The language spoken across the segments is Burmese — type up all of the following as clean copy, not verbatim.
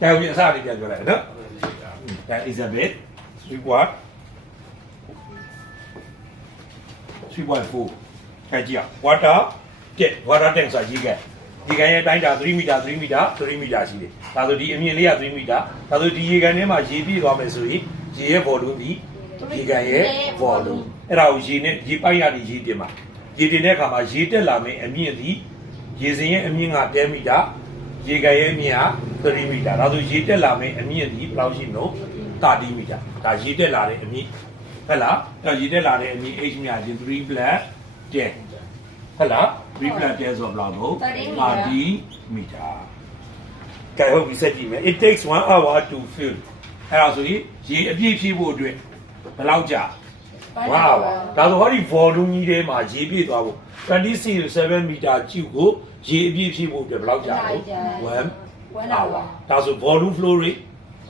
Tell me sorryပြန်ပြောလိုက်နော် That is a bit 3.4 ခိုင်ကြည့်အောင် water တက် water tank ဆိုတာကြီးကဲဒီကန်ရဲ့တိုင်းတာ3 meter 3 meter 3 meter ရှိတယ်ဒါဆိုဒီအမြင့်လေးက3 meter ဒါဆိုဒီရေကန်ထဲမှာရေပြည့်သွားမယ်ဆိုရင်ရေရဲ့ volume ဒီရေကန်ရဲ့ volume အဲ့ဒါကိုရေနဲ့ရေပိုက်ရတဲ့ရေတင်မှာရေတင်တဲ့အခါမှာရေတက်လာမယ်အမြင့်ဒီရေစင်ရဲ့အမြင့်က10 meter ရေကန်ရဲ့အမြင့်က3 meter ဒါဆိုရေတက်လာမယ်အမြင့်ဒီဘယ်လောက်ရှိလို့30 meter ဒါရေတက်လာတဲ့အမြင့်ဟုတ်လားအဲ့ရေတက်လာတဲ့အမြင့် h မြချင်း3 plus 10ဟုတ်လား3 plus 10ဆိုတော့ဘယ်လောက်လို့30 meter ကဲဟုတ်ပြီဆက်ကြည့်မယ် it takes 1 hour to fill အဲ့ဒါဆိုရင်ရေအပြည့်ဖြည့်ဖို့အတွက်ဘယ်လောက်ကြာ1 hour ဒါဆိုဟောဒီ volume ကြီးထဲမှာရေပြည့်သွားဖို့27 meter ကျူကိုရေအပြည့်ဖြည့်ဖို့အတွက်ဘယ်လောက်ကြာလို့1 hour ဒါဆို volume flow rate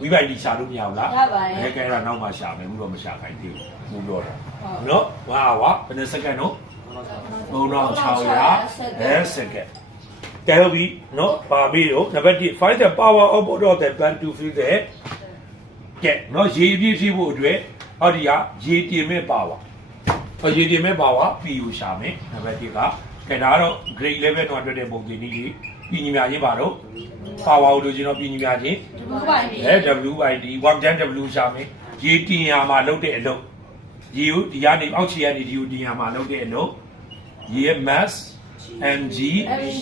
ဝိပိုင်ဒီရှာလို့မရဘူးလားရပါတယ်အဲကဲအဲ့ဒါနောက်မှရှာမယ်ဘူးတော့မရှာခိုင်းသေးဘူးပြောတာနော်1 hour ဘယ်နှစက္ကန့်နော်3600စက္ကန့်ကဲဟုတ်ပြီနော်ပါပြီတော့နံပါတ်1 find the power output of the plant to fill the ကဲနော်ရေအပြည့်ဖြည့်ဖို့အတွက်ဟောဒီကရေတင်မဲ့ပါဝါရေတင်မဲ့ပါဝါ P ကိုရှာမယ်နံပါတ်1ကကဲဒါကတော့ grade level တော့အတွက်တဲ့ပုံစံနည်းကြီးပြည်ညီများချင်းပါတော့ပါဝါကိုလိုချင်တော့ပြည်ညီများချင်း W/D work done W ရှာမယ်ရေတင်ရမှာလုပ်တဲ့အလုပ်ရေကိုဒီကနေအောက်ခြေကနေဒီကိုတင်ရမှာလုပ်တဲ့အလုပ်ရေရဲ့ mass mg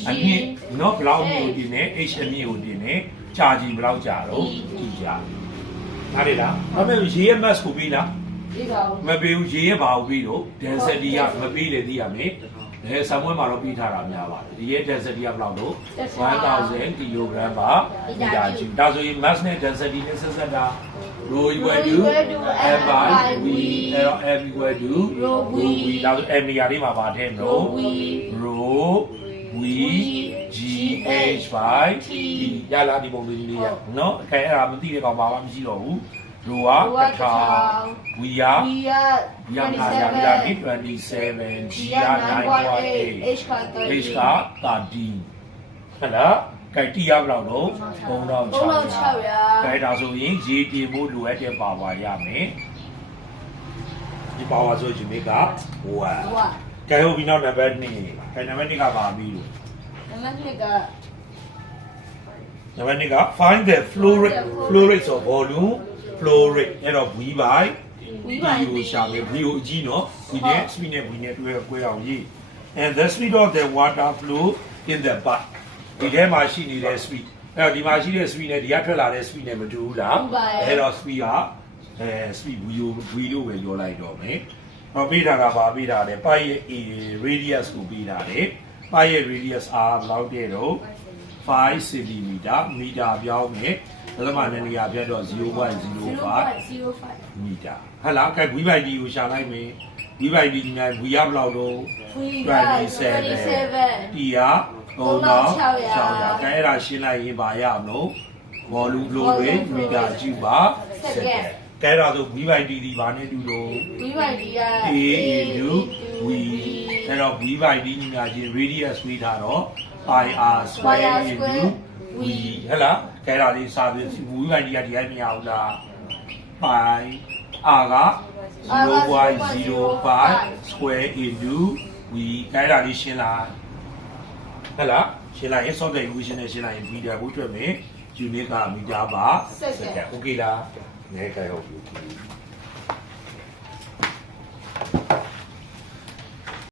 အမြင့်နော်ဘလောက်မျိုးတင်နေ h အမြင့်ကိုတင်နေကြာကြီးဘလောက်ကြာတော့ဒီကြာနားလေလားဒါပေမဲ့ရေရဲ့ mass ကိုပြီးလားပြီးပါဘူးမပြီးဘူးရေရဲ့ဘာကိုပြီးတော့ density ကမပြီးလေသိရမယ်ဆံမွေးမှာတော့ပြီးထားတာများပါတယ်ဒီရဲ့ density ကဘယ်လောက်လို့1000 kg per meter cube ဒါဆိုရင် mass နဲ့ density နဲ့ဆက်ဆက်တာ rho equal to m by v အဲ့တော့ m equal to rho v ဒါဆို m နေရာလေးမှာပါထည့်မလို့ rho v g h by t ရလားဒီပုံလေးလေးရနော်အခိုင်အဲ့ဒါမသိတဲ့ကောင်ပါမှမရှိတော့ဘူးrho က1000 v က27 g က9.8 h က30ဟုတ်လားကဲတီးရဘယ်လောက်တော့3600ကဲဒါဆိုရင်ရေတင်ဖို့လိုအပ်တဲ့ပါဝါရမယ်ဒီပါဝါဆိုရင်က1ကဲဟုတ်ပြီနောက်နံပါတ်2ကဲနံပါတ်2ကပါပြီလို့နံပါတ်2က find the flow rate of volume flow rate အဲ့တော့ v by v ကိုရှာမယ် v ကိုအကြီးနော် v နဲ့ speed နဲ့ v နဲ့တွဲအောင်ရေး and the speed of the water flow in the bath ဒီထဲမှာရှိနေတဲ့ speed အဲ့တော့ဒီမှာရှိတဲ့ speed နဲ့ဒီကထွက်လာတဲ့ speed နဲ့မတူဘူးလားအဲ့တော့ speed ကspeed v လို့ပဲပြောလိုက်တော့မယ်ဟောပေးတာကပါပေးတာလေ pi ရဲ့ radius ကိုပေးတာလေ pi ရဲ့ radius r ဘယ်လောက်တဲ့တော့5 cm မီတာပြောင်းမယ်ဒါသမနဲ့နေရာပြတ်တော့ 0.05 မီတာဟလာကဲ v/d ကိုရှာလိုက်မယ် v/d ဒီမှာ v ရဘယ်လောက်တော့27 t က3600ကဲအဲ့ဒါရှင်းလိုက်ရင်ပါရမလို့ volume flow rate မီတာကျူပါစက္ကန့်ကဲအဲ့ဒါဆို v/d ဒီဘာနဲ့တူတော့ v/d က a into v အဲ့တော့ v/d ညီမချင်း radius ပေးထားတော့ pi r square into v ဟဲ့လားကဲဒါလေးစာပြီး v/d ကဒီတိုင်းမရဘူးလား pi r က 0.05 square into v ကဲဒါလေးရှင်းလိုက်ဟဲ့လားရှင်းလိုက်ရင် solve the equation နဲ့ရှင်းလိုက်ရင် meter ကိုတွေ့မယ် unit က meter per second โอเคလားနဲကဲဟုတ်ပြီ